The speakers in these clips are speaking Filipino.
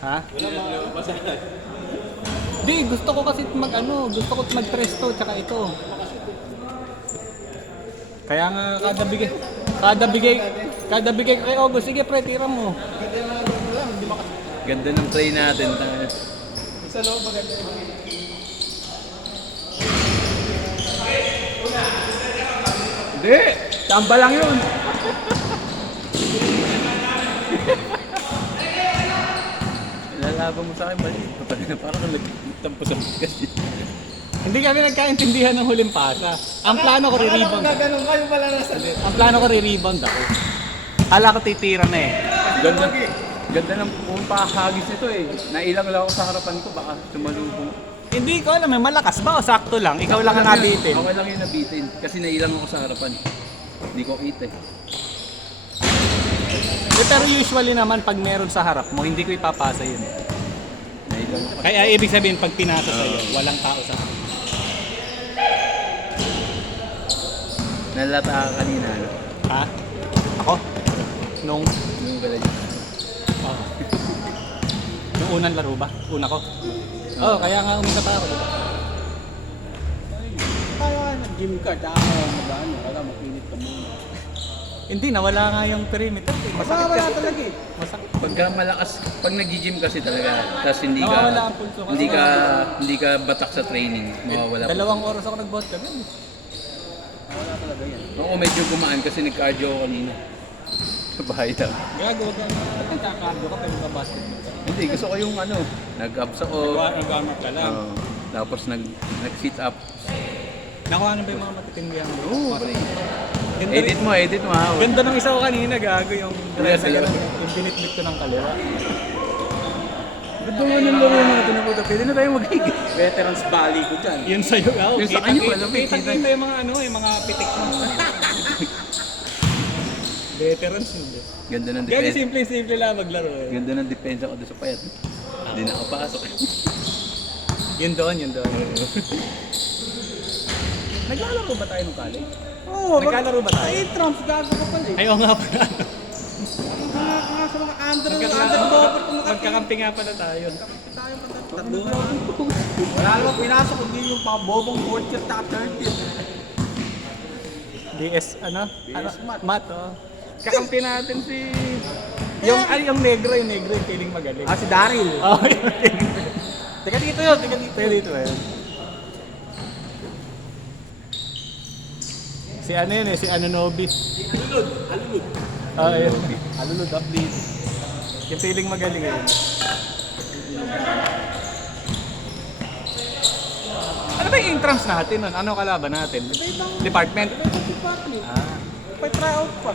Ha? Wala mga basahan. Di, gusto ko kasi gusto ko mag-presto tsaka ito. Kaya nga kada bigay kay August, sige pre, tira mo. Ganda ng tray natin. Sa loob maganda. Hindi! Tamba lang yun! Lalaban mo sa akin, mali. Parang nagtampo sa kasi. Hindi kami nagkaintindihan ng huling pasa. Ang plano ko re-rebound. Gaganon kayo pala nasa loob. Ang plano ko re-rebound ako. Hala ko titira na eh. Ganda ng pahagis nito eh. Nailang lang ako sa harapan ko, baka sumalubong. Hindi ko alam, malakas ba o sakto lang? Ikaw lang ang nabitin. Okay lang yung nabitin. Kasi nailang ako sa harapan. Hindi ko kita eh. Pero usually naman pag meron sa harap mo, hindi ko ipapasa yun. Nailang ako. Kaya ibig sabihin pag pinasa sa'yo, walang tao sa harap. Nalata ka kanina. Ano? Ha? Ako? Nung Yung galay. Oo. Yung unang laro ba? Una ko? Oo, kaya nga umisa pa ako, diba? Kaya nag-gym ka, tsaka mag-ano, wala makinit ka muna. Hindi, nawala nga yung perimeter. Eh. Masakit Wala kasi. talaga eh. Masakit. Pagka malakas, pag nag-gym kasi talaga, tapos hindi ka, Nawawala ang pulso kasi. hindi ka batak sa training, mawawala. 2 oras ako nag-vodka nun. Wala talaga yan. Oo, medyo gumaan kasi nag-cardio ako kanina. Sa bahay lang. Gagawa ka na. Ba't nagkakargo ka pero basketball ka? Hindi, gusto ko yung nag-abs ako. Nag-armor ka lang. Oo. Tapos nag-sit up. Nakuha na ba yung mga matitindihan mo? Oo, Mas- pre. Ganda Edit rin- mo ha. Ganda ng isa ko kanina, gago yung Yes, sa yes. ganun, yung binitbit ko ng kaliwa. Ganda nga ng laro natin na puta. Pwede na tayo mag-higit. Veterans Valley ko dyan. Yun sa'yo, oh, Yung sa kanya, alam mo, kita kita- yung mga yung mga pitik mo. Veterans yun. Ganda ng Gagi depensa. simple lang maglaro eh. Ganda ng depensa ko doon sa payat. Hindi nakapasok. Yun doon. Naglalaro ba tayo nung college? Oo, Nagkalaro ba tayo? Ay, Trumps, gago ka pala eh. Ayaw nga pala. Nga sa mga undercover kung Magkakampi nga pala tayo. tayo tatluhan. Wala namang pinasok, hindi yung mga bobong 4th year, taka 3rd year. BS BS Math. Math, oh. Kakampi natin si... yung negro yung feeling magaling. Si Daryl. Oh, Teka dito yun. dito eh. Si ano yun eh, si Anunobi. Alulod. Ah, yun. Alulod, please. Yung feeling magaling eh. Ano ba yung entrance natin nun? Ano kalaban natin? Department? Ah. May try out pa.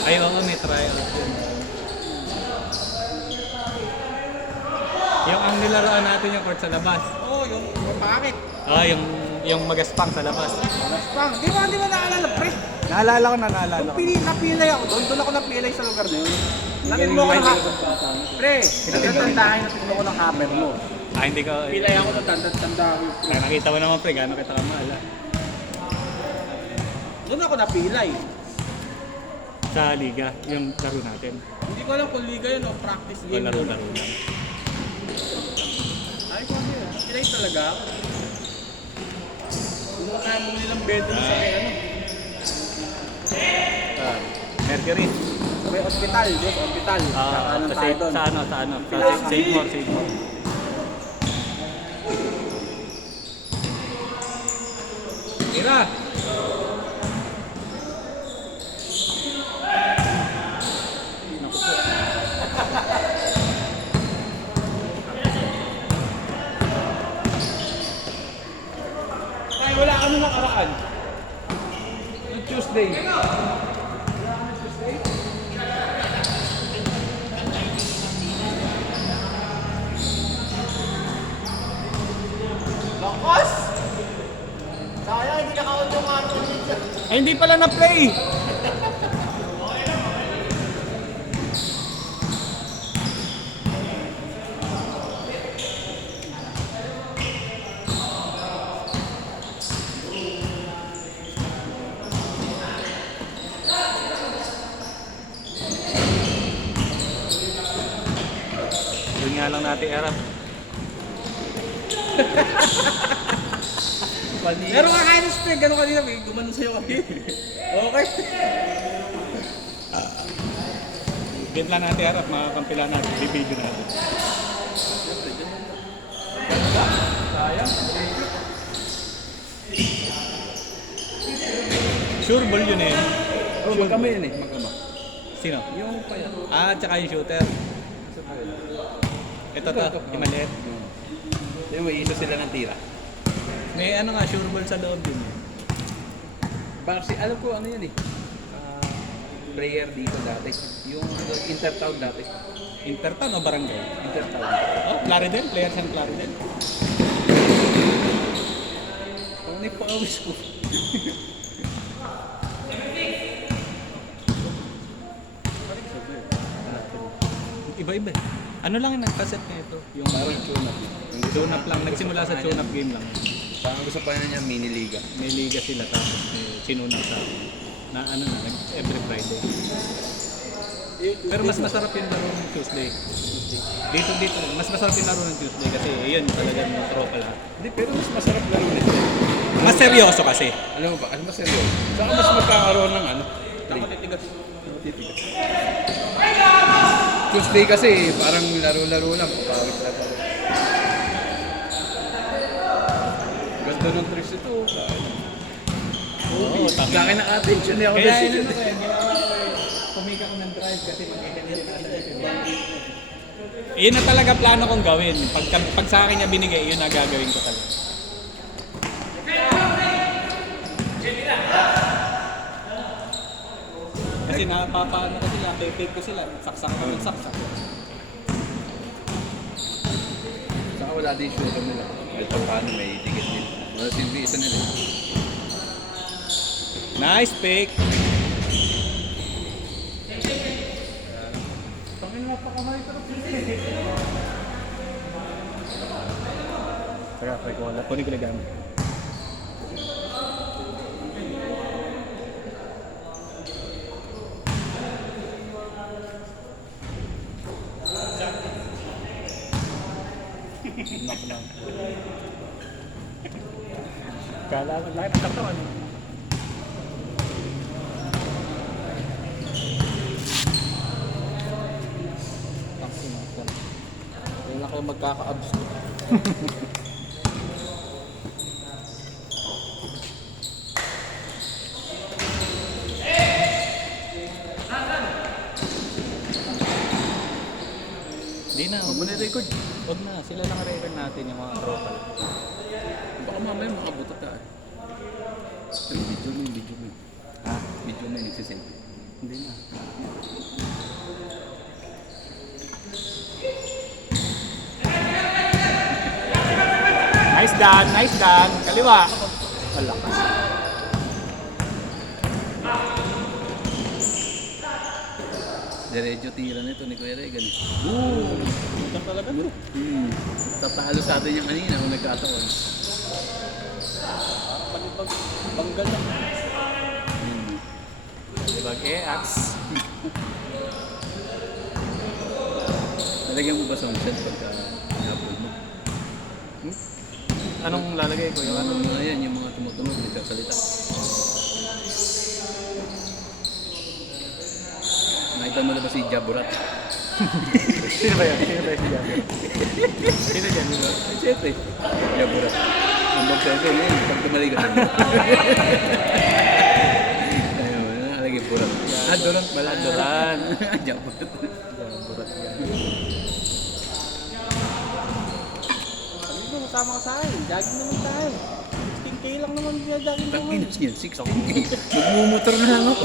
Ay, oo, may tryout yun. Yung ang nilaruan natin yung court sa labas. Oo, yung pangit. Ah, yung magaspang sa labas. Pang, di ba naalala pre? Naalala ko. Napilay ako doon ako napilay sa lugar na yun. Natin mo ko na pre, natatandaan na tignan ko ng hammer mo. Ah, hindi ko... Pilay ako natanda ko. Nakita mo naman pre, gano'n kita kamahal ah. Doon ako napilay. Sa liga, yung laro natin. Hindi ko alam kung liga yun o practice O game. laro-laro lang. Ay, ko ano yun. Pilay talaga ako. Kung kaya mo nilang bedroom sa may ano. Ah, Mercury. Sa may hospital, yes, hospital. Saka Ah, anong sa, tayo doon. sa ano. Sa Save More. Tira! Ay, wala kami nakaraan. Yung Tuesday. Lakas! Sayang, hindi naka-on yung ano dito. Ay, hindi pala na-play! lang natin erap. Meron ka kain ng steak, gano'n kanina, may gumanon sa'yo kami. Okay. Game lang natin erap, makakampilan natin, bibidyo natin. Sure ball yun eh. Oh, magkama yun eh, magkama. Sino? Yung pa yan. Ah, tsaka yung shooter. Ito to, yung maliit. Yung may isa sila ng tira. May ano nga, sure ball sa loob din. Barsi, alam ko ano yun eh. Player dito dati. Yung Intertown dati. Intertown o barangay? Intertown. Oh, Plaridel, player sa Plaridel. Ano yung pangawis ko? Iba-iba. Ano lang yung nagkaset na ito? Yung Parang tune-up. tune-up lang. Nagsimula sa tune-up game lang. Parang gusto pa niya mini-liga. May liga sila tapos sinunap sa na ano na, every Friday. Pero mas masarap yung laro ng Tuesday. Dito, mas masarap yung laro ng Tuesday kasi yun talagang tropa lahat. Hindi, pero mas masarap laro nito. Mas seryoso kasi. Alam mo ba? Ano ba seryo? Saka mas magkakaroon ng ano? Matitigas. Tuesday kasi parang laro-laro lang. Pawis na pa. Ganda ng tres ito. Oo, tama. Kaya naka-attention niya ako. Kaya dun. yun ano ko pumika ko ng drive kasi yun na talaga plano kong gawin. Pag sa akin niya binigay, yun na gagawin ko talaga. Kasi napapaano ko sila, pepeg ko sila, saksak ko ng saksak. Saka wala din shooter nila. Kahit pa paano may ticket din. Wala silbi isa nila. Nice pick! Tara, try ko wala. Kunin ko na gamit. Knock lang. Kala ko lahat ng katawan. Hindi na kayo magkaka-abs. Hindi na, Huwag mo na record. huwag na. Sila lang record natin yung mga tropa. Baka mamaya makabutot ka. Pero video mo. Ha? Video mo yung nagsisend. Hindi na. Nice Dan, nice Dan. Kaliwa. Malakas. Diretso tira nito ni Kuya Regan. Ito talaga bro. Tatalo sa atin yung kanina kung nagkataon. Palibag, banggal lang. Palibag EX. Nalagyan mo ba sa set pagka i-upload mo? Anong lalagay ko? Yung ano? Ayan, yung mga tumutunog, nagsasalita. Nakita mo na ba si Jaburat? Sino ba yan? Sino ba yan? Sino dyan? Ay, siyempre. Jaburat. Ang magsabi yun, pag tumaligot na. Ayun, nakalagay burat. Durant pala. Durant. Jaburat. Burat yan. Sabi mo, kasama ka sa akin. Jogging naman tayo. 16K lang naman jogging ko. Takinos niyan, 16K. Magmumotor na lang ako.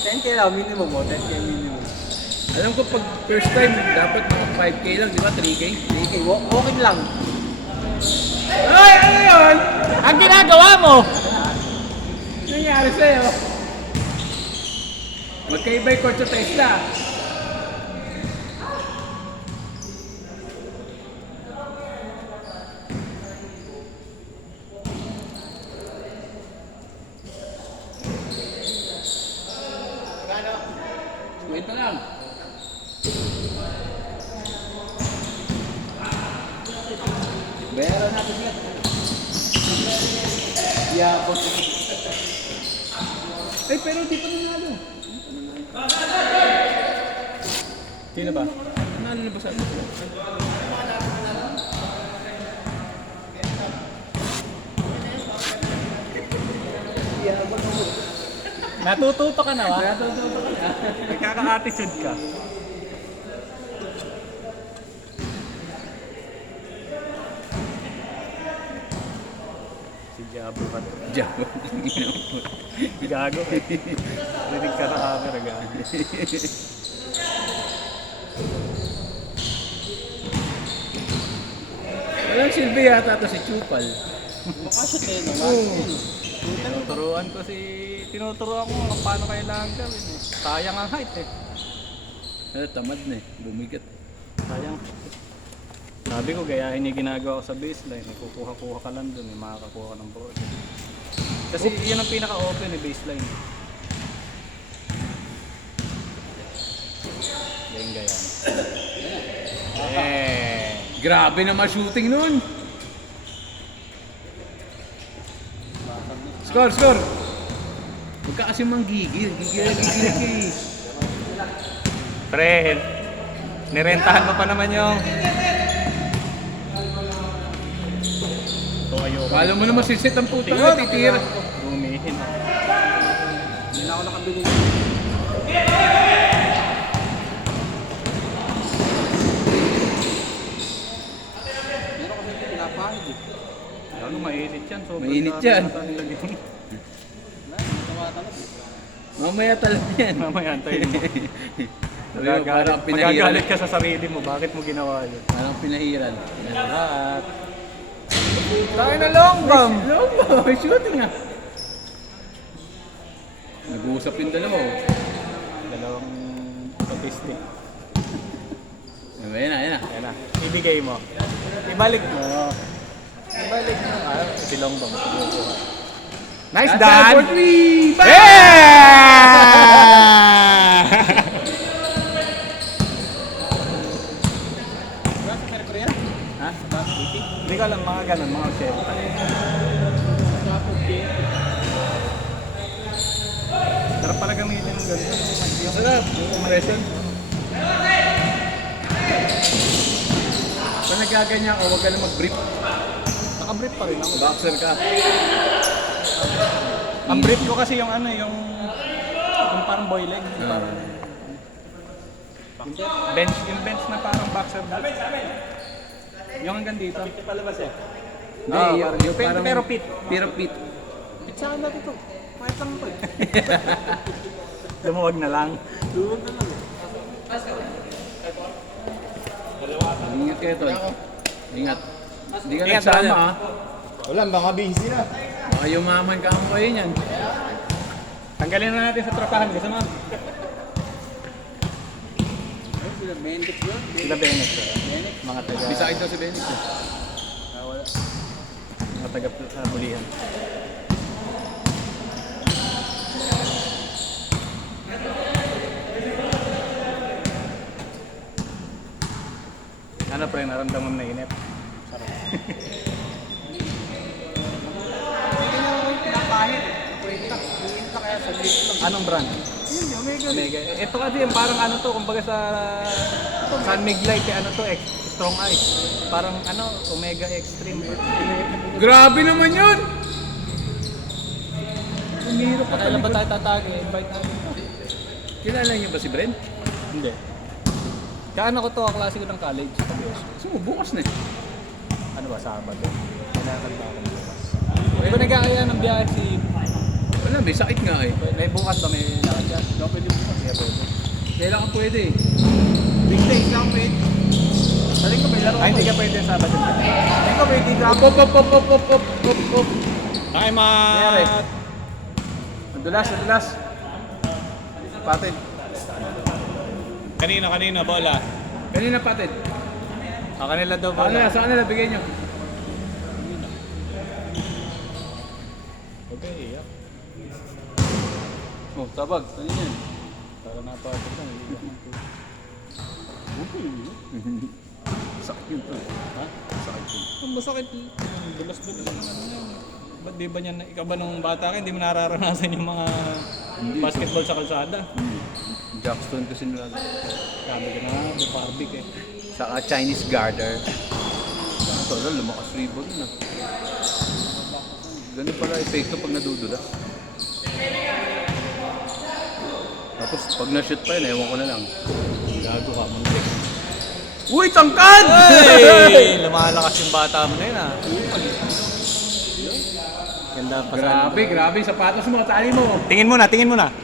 10K lang, minimum mo. 10K minimum. Alam ko pag first time, dapat mga 5K lang, di ba? 3K? 3K, walking lang. Ay, ano yun? Ang ginagawa mo! Ano nangyari sa'yo? Magkaibay court sa Tesla. Wait na lang. Bayaran natin siya. Yabot. Ay, pero di pa nanalo. Sino ba? Nanalo na ba sa atin? Natututo ka na ba? Natututo ka na. Nagkaka-attitude ka. Si Jabo ka. Jabo. Gago. Rinig ka na camera, gago. Walang silbi yata ito si Chupal. Baka siya tayo naman. Tinuturuan ko kung paano kailangan gawin eh. Sayang ang height eh. Tamad na eh. Bumigat. Sayang. Sabi ko, gayahin yung ginagawa ko sa baseline. Eh. Kukuha-kuha ka lang dun, eh. Makakakuha ka ng board. Kasi yun ang pinaka-open eh, baseline. Galing gayan. Grabe naman shooting nun. Score, score. Huwag ka kasi manggigil. Gigil ka eh. Pre, nirentahan mo pa naman yung... Ito ayoko. Kala mo naman sisit ang puta nga, titira. Rumihin. Hindi na ako nakabili. Meron kasi pinapahid eh. Ano, mainit yan. Sobrang Mainit dami yan. yata nilagyan. Wala, hindi tumatalab. Mamaya talaga yan. Mamaya antayin mo. Parang pinahiran. Magagalit ka sa sarili mo. Bakit mo ginawa yun? Parang pinahiran. Lahat. Tayo na long bomb! Long bomb! May shooting ah. Nag-uusap yung dalawa oh. Dalawang statistic. Ayan na, ayan na. Ayan na. Ibigay mo. Ibalik mo. Ibalik mo. Ah, si long bomb. Nice, That's Dan! for three! Bang! Yeah! Wala sa Mercury yan? Ha? Hindi ko alam, mga ganun, mga 80. Sarap pala gamitin ng ganito. Masarap. Compression. Pag nagaganyan ka, huwag ka na mag-brief. Naka-brief pa rin ako. Boxer ka. Ang brief ko kasi yung ano, yung parang boy leg. Yung Ah. parang yung bench na parang boxer brief. Yung hanggang dito. Hindi, Ah, yung parang... pero pit. Pero pit. Pitsahan natin ito. Kahit lang ito eh. Lumuwag na lang. Duwag na lang eh. Ingat kayo to. Ingat. Hindi ka Ingat nagsama tayo. ah. Wala, baka busy na. Baka yumaman ka mo kayo niyan. Tanggalin na natin sa tropahan. Gusto mo? Ayun, sila Mendix yun. Sila Benek. Mga taga... Bisakit daw si Benix eh. Mga taga bulihan. Ano pre, naramdaman na inip? Hindi na ako yung pinapahid eh. Pwede na. Pwede na kaya sa list lang. Anong brand? Yun, yung Omega. Omega. Ito kasi yung parang ano to, kumbaga sa Sun Mig Light, ano to, Strong Ice. Parang ano, Omega Extreme. Grabe naman yun! Umiro pa kailan ba tayo tatagay? Invite natin. Kilala niyo ba si Bren? Hindi. Kaano ko to, kaklase ko ng college sa BS. So, bukas na eh. Ano ba, Sabado? Kinakanta ako bukas. May ba nagkakaya ng biyahe si... Wala, may sakit nga eh. May bukas ba may lakad dyan? Hindi ako pwede bukas. Kaya pwede. Kailan ka pwede eh. Big days lang pwede. Saling ko may laro Ay, hindi ako ka pwede Sabado. Saling ko pwede grab. Op, op, op, op, op, op, op, op, op. Time Nangyari? out! Nadulas, nadulas. Patid. Kanina, bola. Kanina patid. Kanila daw Sa kanila, bola. sa kanila, bigay niyo. Okay, iyak. Oh, tabag. Kanina yun. Para napatid lang. Iyak ng puto. Sakit yun to. Ha? Sakit. Ang masakit. Dulas-dulas ang ano yan. Ba't di ba niyan, ikaw ba nung bata ka, hindi mo nararanasan yung mga basketball sa kalsada? Jackstone kasi nila. Sabi ko na, Barbie eh. Saka Chinese garter. Ito lang, lumakas rebound na. Ganun pala epekto pag nadudulas. Tapos pag na-shoot pa yun, ewan ko na lang. Gago ka, muntik. Uy, tangkad! Hey! Lumalakas yung bata mo na yun ah. Ganda pa sa Grabe yung sapatos mo, tali mo. Tingin mo na, tingin mo na.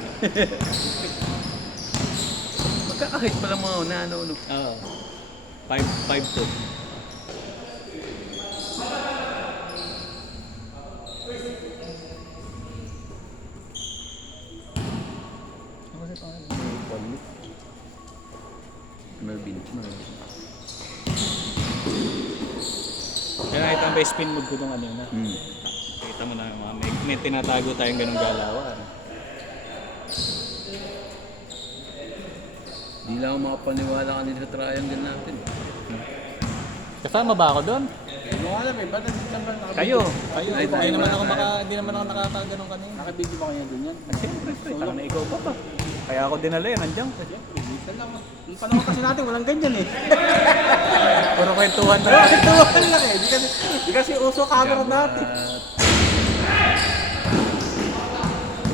Magkakahit pala mga na ano. Oo. 5'2". Mervin. Kaya nakita ba yung spin move ko itong ano na. Hmm. Kita mo na mga may tinatago tayong ganung galawan. Di lang ako makapaniwala kanina sa triangle natin. Kasama ba ako doon? Hindi ko alam eh, ba't nandito ba nakabidyo? Kayo. Ay, Hindi naman ako tayo. hindi naman ako nakakaganon kanina. Nakabidyo ba kayo ganyan? Siyempre, parang na ikaw pa ba? Kaya ako dinala yan, nandiyan ko. Minsan lang. Yung panahon kasi natin, walang ganyan eh. Puro kwentuhan na. Kwentuhan lang eh. Di kasi uso camera dati.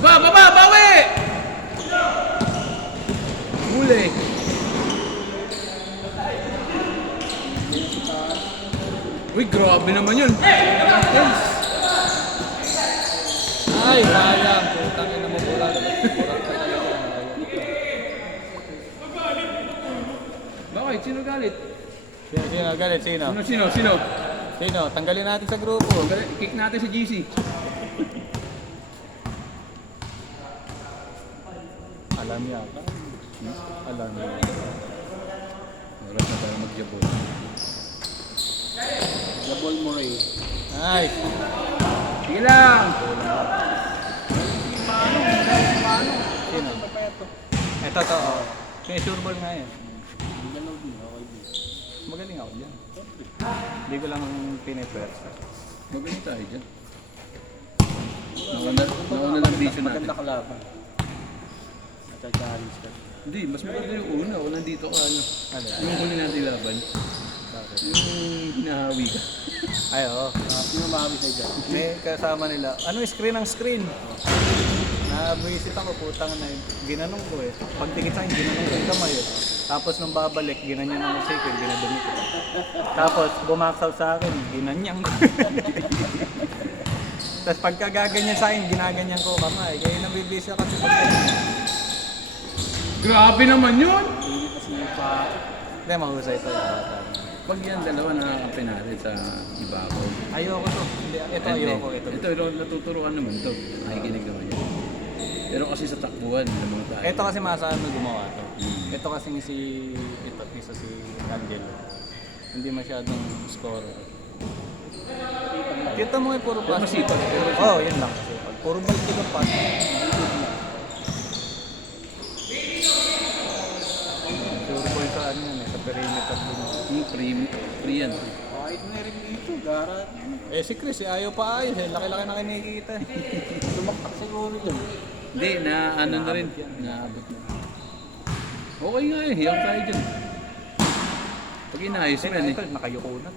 Baba! Bawi! Huli! Uy, grabe naman yun! Ay, sayang. Putang ina mo, burak. Burak ka talaga. Bakit? Sino galit? Sino galit? Sino? Sino? Sino? Tanggalin natin sa grupo. Kick natin si GC. Alam niya. Alam niya. Oras na tayo magjabo. Labol mo rin. Ay! Sige lang! Paano? Sino? Ito to. Oh. Kaya sure ball nga yan. Galaw din, okay din. Magaling ako dyan. Hindi ko lang pinipwersa. Magaling tayo dyan. Nauna lang vision natin. Maganda kalaban. Nata-challenge ka. Hindi, mas maganda yung una. Walang dito ka ano. Ano? Yung huli natin laban. Bakit? Yung hinahawi ka. Ay, oo. Sino mami sa'yo dyan? May kasama nila. Ano screen ang screen? Na-visit ako, putang na ginanong ko eh. Pagtingin sa akin, ginanong ko yung kamay eh. Tapos nung babalik, ginanyan ng musik eh, ginadumi ko. Tapos bumaksaw sa akin, ginanyan ko. Tapos pagka gaganyan sa akin, ginaganyan ko kamay. Kaya nabibisi ako kasi pagka. Grabe naman yun! Hindi kasi yung pa... Hindi, mahusay ito yung bata. Pag yan dalawa nakakampin natin sa ibabaw. Ayoko to. Hindi, ito ayoko. Ito. Ito, natuturuan naman to. Nakikinig naman yan. Pero kasi sa takbuhan, lamang tayo. Ito kasi masaan mo gumawa to. Ito kasi isa si Angelo. Hindi masyadong scorer. Kita mo yung puro Pero pass. masipag. Oo, yun lang. Puro balik yung pass. Sure ball sa ano yan eh, sa perimeter din. Yung free yan. Kahit na rin dito, gara. Eh si Chris, ayaw pa ayos eh. Laki-laki na kinikita eh. Lumaktak siguro yun. Hindi, na ano na rin. Naabot na. Okay nga eh, hiyang tayo dyan. Pag inayos mo yan eh. Ito, nakayuko na.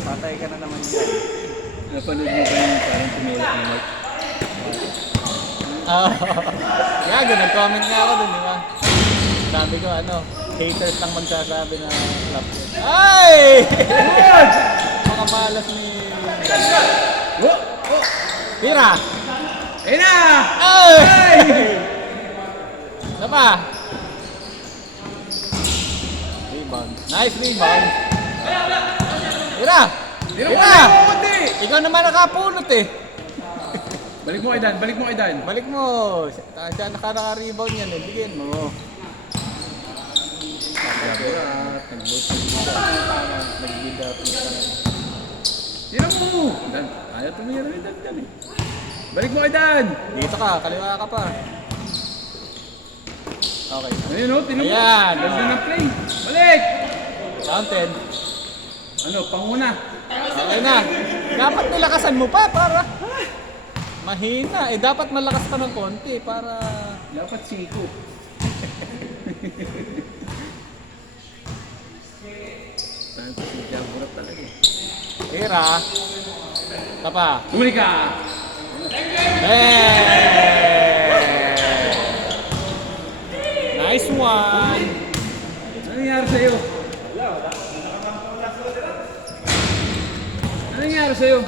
Patay ka na naman dyan. Napanood mo pa yung parang tumulak ni Mark. Gago, nag-comment nga ako dun, di ba? Sabi ko, ano, haters lang magsasabi na flop. Ay! Mga malas ni... Pira! Ayun na! Ay! Ano pa? Rebound. Nice rebound. Pira! Pira! Ikaw naman nakapulot eh. Balik mo kay Dan, balik mo kay Dan. Balik mo. Siya naka-rebound yan eh. Bigyan mo. Nagbida po siya. Tira mo! Dan, ayaw tumira rin Dan eh. Balik mo kay Dan! Dito ka, kaliwa ka pa. Okay. Ayun o, tinan mo. Ayan. Ganda ng play. Balik! Counted. Ano, panguna. Okay na. Dapat nilakasan mo pa para... Mahina. Dapat malakas pa ng konti para... Dapat siko. Tanto si Jaguar talaga eh. Tira. Tapa. Tumuli ka! Nice one. Ano nangyari sa'yo? Ano nangyari sa'yo?